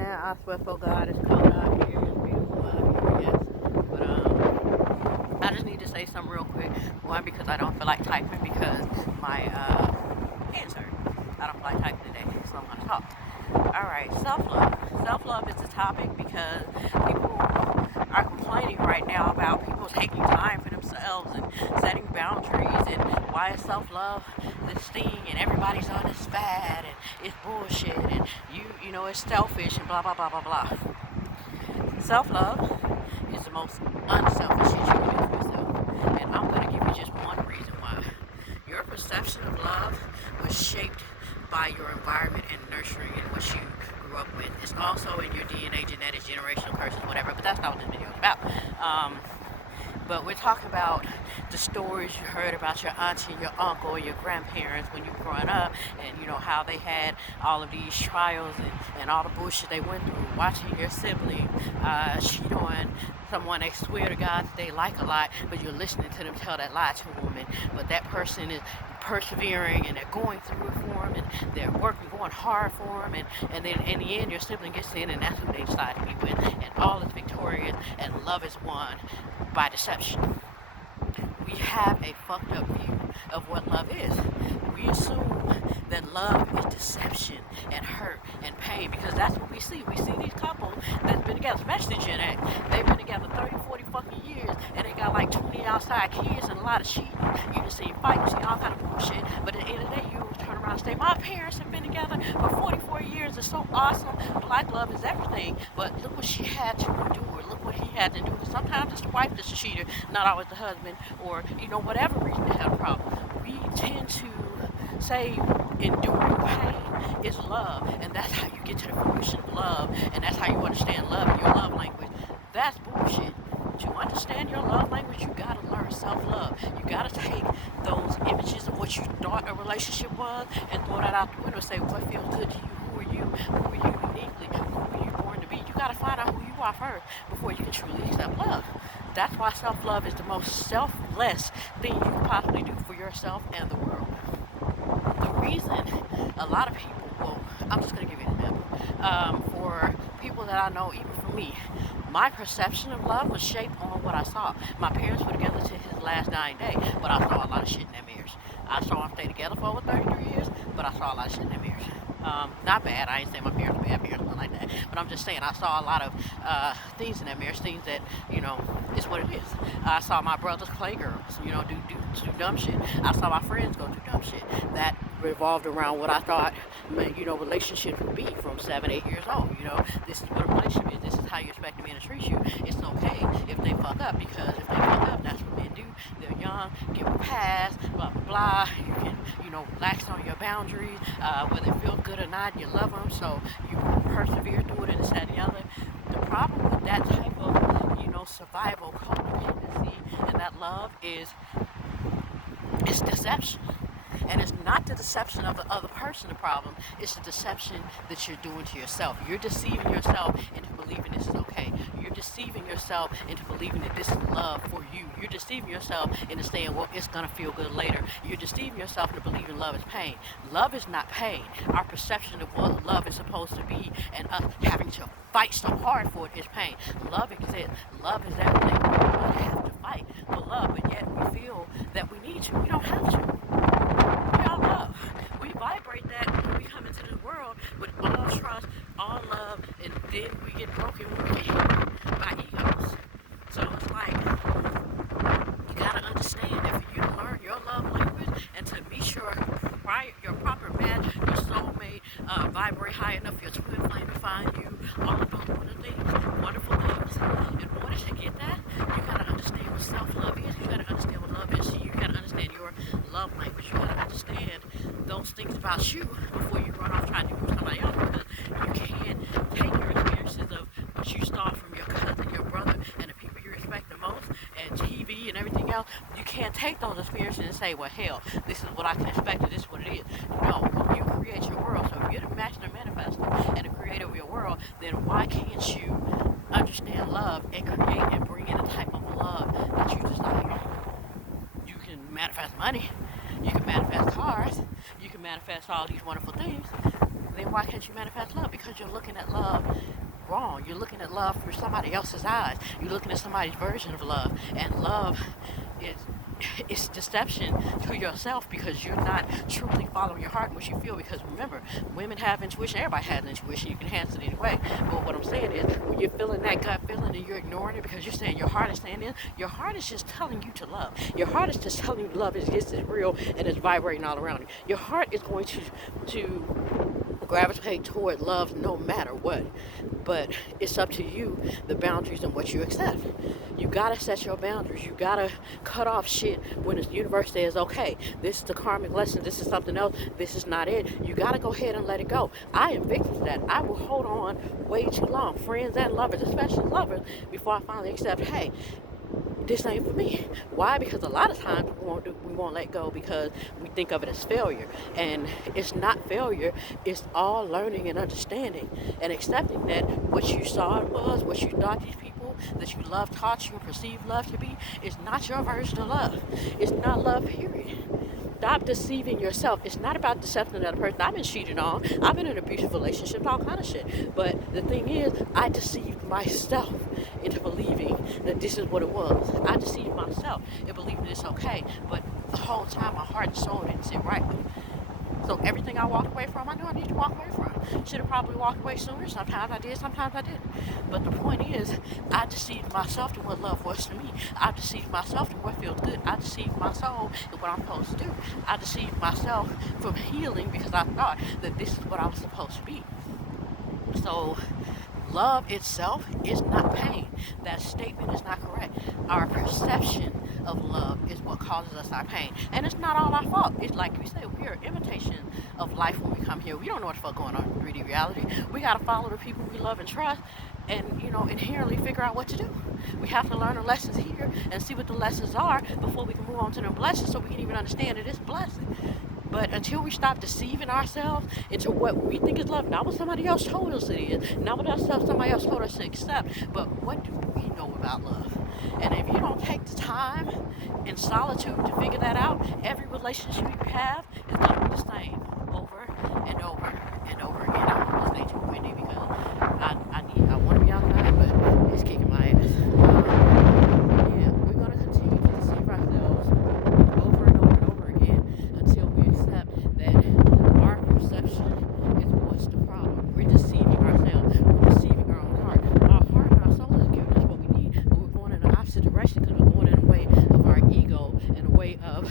man, I swear for God, it's cold out here. It's beautiful out here, yes. But I just need to say something real quick. One, because I don't feel like typing because my hands hurt. I don't feel like typing today, so I'm gonna talk. All right, self-love. Self-love is the topic because people are complaining right now about people taking time for themselves and setting boundaries, and why is self-love this thing and everybody's on this fad and it's bullshit and you know it's selfish and blah blah blah blah blah. Self-love is the most unselfish shit you can do for yourself, and I'm gonna give you just one reason why. Your perception of love was shaped by your environment and nurturing and what you grew up with. It's also in your DNA, genetics, generational curses, whatever, but that's not what this video is about. But we're talking about the stories you heard about your auntie, your uncle, your grandparents when you were growing up, and you know how they had all of these trials and all the bullshit they went through, watching your sibling cheat on someone they swear to God that they like a lot, but you're listening to them tell that lie to a woman, but that person is persevering and they're going through it for them and they're working, going hard for them, and then in the end your sibling gets in and that's who they decide to be with, and all is victorious and love is won by deception. We have a fucked up view of what love is. We assume that love is deception and hurt and pain because that's what we see. We see these couples that's been together, especially Gen X. They've been together 30, 40 fucking years and they got like 20 outside kids and a lot of cheating. You just see fight, you see all kind of bullshit. But at the end of the day, you turn around and say, my parents have been together for 44 years. It's so awesome. Black love is everything. But look what she had to endure. Look what he had to do. Sometimes it's the wife that's the cheater, not always the husband, or you know whatever reason they have a problem. We tend to say enduring pain is love, and that's how you get to the fruition of love, and that's how you understand love in your love language. That's bullshit. To understand your love language, you gotta learn self-love. You gotta take those images of what you thought a relationship was and throw that out the window and say, what feels good to you? Who are you? Who are you uniquely? Who are you born to be? You gotta find out who you are first before you can truly accept love. That's why self-love is the most selfless thing you can possibly do for yourself and the world. The reason a lot of people, well, I'm just going to give you an example. For people that I know, even for me, my perception of love was shaped on what I saw. My parents were together to his last dying day, but I saw a lot of shit in their marriage. I saw them stay together for over 33 years, but I saw a lot of shit in their marriage. Not bad, I ain't saying my parents were bad parents, nothing like that, but I'm just saying I saw a lot of things in that marriage, things that, you know, it's what it is. I saw my brothers play girls, you know, do dumb shit. I saw my friends go do dumb shit. That revolved around what I thought, you know, relationships would be from 7, 8 years old. You know, this is what a relationship is. This is how you expect a man to treat you. It's okay if they fuck up, because if they fuck up, that's what men do. They're young, give them a pass, blah, blah, blah. You can, you know, relax on your boundaries, whether it feels good or not, you love them, so you persevere through it and this, that, and the other. The problem with that type of, you know, survival, codependency, and that love is it's deception. And it's not the deception of the other person the problem, it's the deception that you're doing to yourself. You're deceiving yourself into believing this is okay. You're deceiving yourself into believing that this is love for you. You're deceiving yourself into saying, well, it's going to feel good later. You're deceiving yourself into believing love is pain. Love is not pain. Our perception of what love is supposed to be and us having to fight so hard for it is pain. Love exists. Love is everything. We don't have to fight for love, but yet we feel that we need to. We don't have to. We all love. We vibrate that when we come into the world with all trust, all love, and then we get broken when we get hit by egos. So it's like, you gotta understand that for you to learn your love language and to meet your proper match, your soulmate, vibrate high enough for your twin flame to find you, all of those wonderful things. In order to get that, you gotta understand what self-love is. You gotta understand what love is to you. You gotta understand your love language. You gotta understand those things about you before you run off trying to do somebody else, because you can't take your experiences of what you saw from your cousin, your brother, and the people you respect the most, and TV and everything else. You can't take those experiences and say, well, hell, this is what I can expect and this is what it is. No, you create your world. So if you're the master manifester and the creator of your world, then why can't you understand love and create and bring in a type of love that you desire? You can manifest money, you can manifest cars, you can manifest all these wonderful things. Then why why can't you manifest love? Because you're looking at love wrong. You're looking at love through somebody else's eyes. You're looking at somebody's version of love. And love is it's deception to yourself because you're not truly following your heart and what you feel. Because remember, women have intuition. Everybody has intuition. You can enhance it anyway. But what I'm saying is, when you're feeling that gut feeling and you're ignoring it because you're saying your heart is saying this, your heart is just telling you to love. Your heart is just telling you love is real and it's vibrating all around you. Your heart is going to gravitate toward love no matter what. But it's up to you, the boundaries and what you accept. You gotta set your boundaries. You gotta cut off shit when the universe says, okay, this is the karmic lesson, this is something else, this is not it. You gotta go ahead and let it go. I am victim to that. I will hold on way too long, friends and lovers, especially lovers, before I finally accept, hey, this ain't for me. Why? Because a lot of times we won't let go because we think of it as failure. And it's not failure. It's all learning and understanding and accepting that what you saw it was, what you thought these people that you love taught you and perceived love to be, is not your version of love. It's not love, period. Stop deceiving yourself. It's not about decepting another person. I've been cheated on. I've been in abusive relationships, all kind of shit. But the thing is, I deceived myself into believing that this is what it was. I deceived myself in believing it's okay. But the whole time, my heart and soul didn't sit right with me. So everything I walked away from, I knew I needed to walk away from. Should have probably walked away sooner. Sometimes I did, sometimes I didn't. But the point is, I deceived myself to what love was to me. I deceived myself to what feels good. I deceived my soul to what I'm supposed to do. I deceived myself from healing because I thought that this is what I was supposed to be. So love itself is not pain. That statement is not correct. Our perception of love is what causes us our pain. And it's not all our fault. It's like we say, we are an imitation of life when we come here. We don't know what the fuck going on in 3D reality. We got to follow the people we love and trust and, inherently figure out what to do. We have to learn the lessons here and see what the lessons are before we can move on to the blessings so we can even understand that it's a blessing. But until we stop deceiving ourselves into what we think is love, not what somebody else told us it is, not what somebody else told us to accept, but what do we know about love? And if you don't take the time in solitude to figure that out, every relationship you have is going to be the same over and over and over again. I'm going to stay too windy because I want to be outside, but it's kicking my ass. Yeah, we're going to continue to deceive ourselves over and over and over again until we accept that our perception is what's the problem. We're deceiving ourselves. We're deceiving our own heart. Our heart and our soul is giving us what we need, but we're going in the opposite direction because we're going in a way of our ego and a way of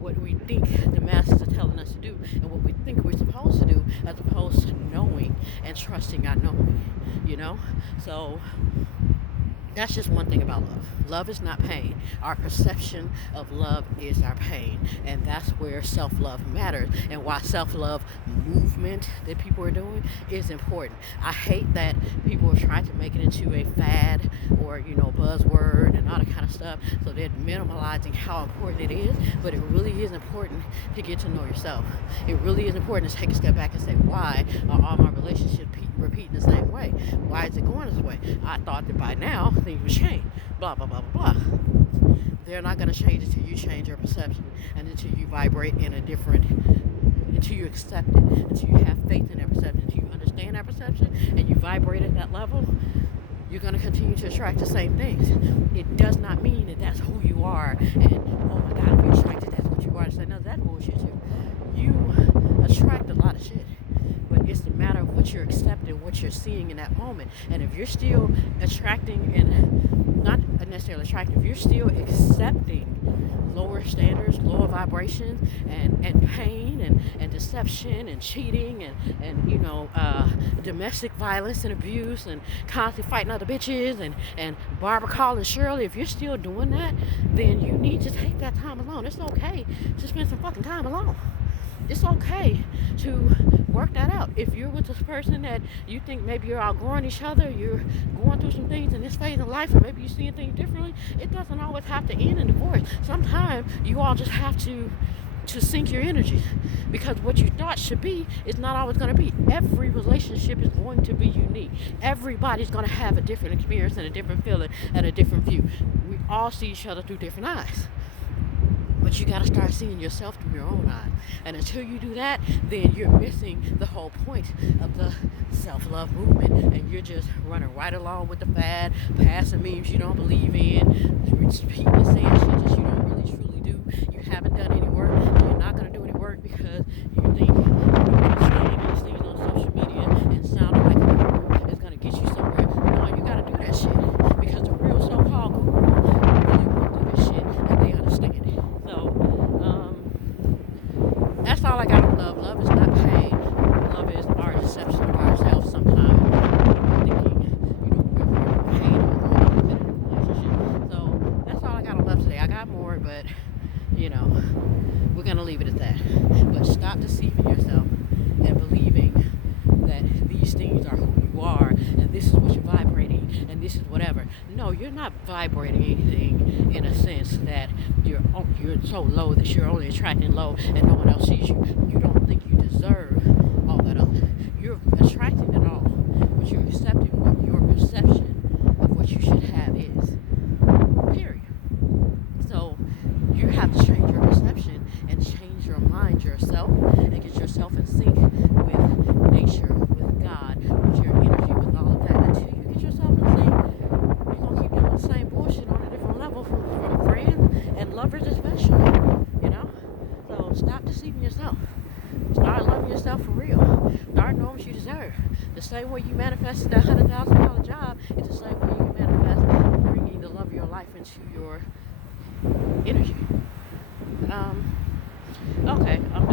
what we think the masters are telling us to do and what we think we're supposed to do as opposed to knowing and trusting our knowing, So that's just one thing about love. Love is not pain. Our perception of love is our pain. And that's where self-love matters. And why self-love movement that people are doing is important. I hate that people are trying to make it into a fad or, buzzword and all that kind of stuff. So they're minimalizing how important it is. But it really is important to get to know yourself. It really is important to take a step back and say, why are all my relationships repeating the same way? Why is it going this way? I thought that by now things would change. Blah, blah, blah, blah, blah. They're not going to change until you change your perception and until you vibrate in a different, until you accept it, until you have faith in that perception, until you understand that perception and you vibrate at that level. You're going to continue to attract the same things. It does not mean that that's who you are and, oh my God, if you're attracted, that's what you are. No, that's bullshit too. You attract a lot of shit. But it's a matter of what you're accepting, what you're seeing in that moment. And if you're still attracting and not necessarily attracting, if you're still accepting lower standards, lower vibrations, and pain and deception and cheating and domestic violence and abuse and constantly fighting other bitches and Barbara calling Shirley, if you're still doing that, then you need to take that time alone. It's okay to spend some fucking time alone. It's okay to work that out. If you're with this person that you think maybe you're outgrowing each other, you're going through some things in this phase of life, or maybe you're seeing things differently, it doesn't always have to end in divorce. Sometimes you all just have to sync your energies, because what you thought should be is not always going to be. Every relationship is going to be unique. Everybody's going to have a different experience and a different feeling and a different view. We all see each other through different eyes. But But you got to start seeing yourself through your own eyes. And until you do that, then you're missing the whole point of the self-love movement. And you're just running right along with the fad, passing memes you don't believe in, repeating the same shit that you don't really truly do. You haven't done any work. You're not going to do any work because you think saying these things on social media and sounding like a guru is going to get you somewhere. No, you got to do that shit because the real so-called guru really won't do this shit and they understand it. So, that's all I got on love. Love is not pain. Love is our deception of ourselves sometimes. Thinking, we're pain or we're in a relationship. So that's all I got on love today. I got more, but we're gonna leave it at that. But stop deceiving yourself and believing that these things are who you are and this is what you're vibrating and this is whatever. No, you're not vibrating anything in a sense that you're so low that you're only attracting low and no one else sees you. You don't think you deserve all that other. You're attracting it all, but you're accepting what your perception of what you should have is. Period. So you have to change your perception and change your mind yourself and get yourself in sync with nature, with God, with your energy, with all of that. Until you get yourself in sync, you're going to keep doing the same bullshit on a different level from friends and lovers especially. So stop deceiving yourself. Start loving yourself for real. Start knowing what you deserve. The same way you manifested that $100,000 job is the same way you can manifest bringing the love of your life into your energy. Okay, I'm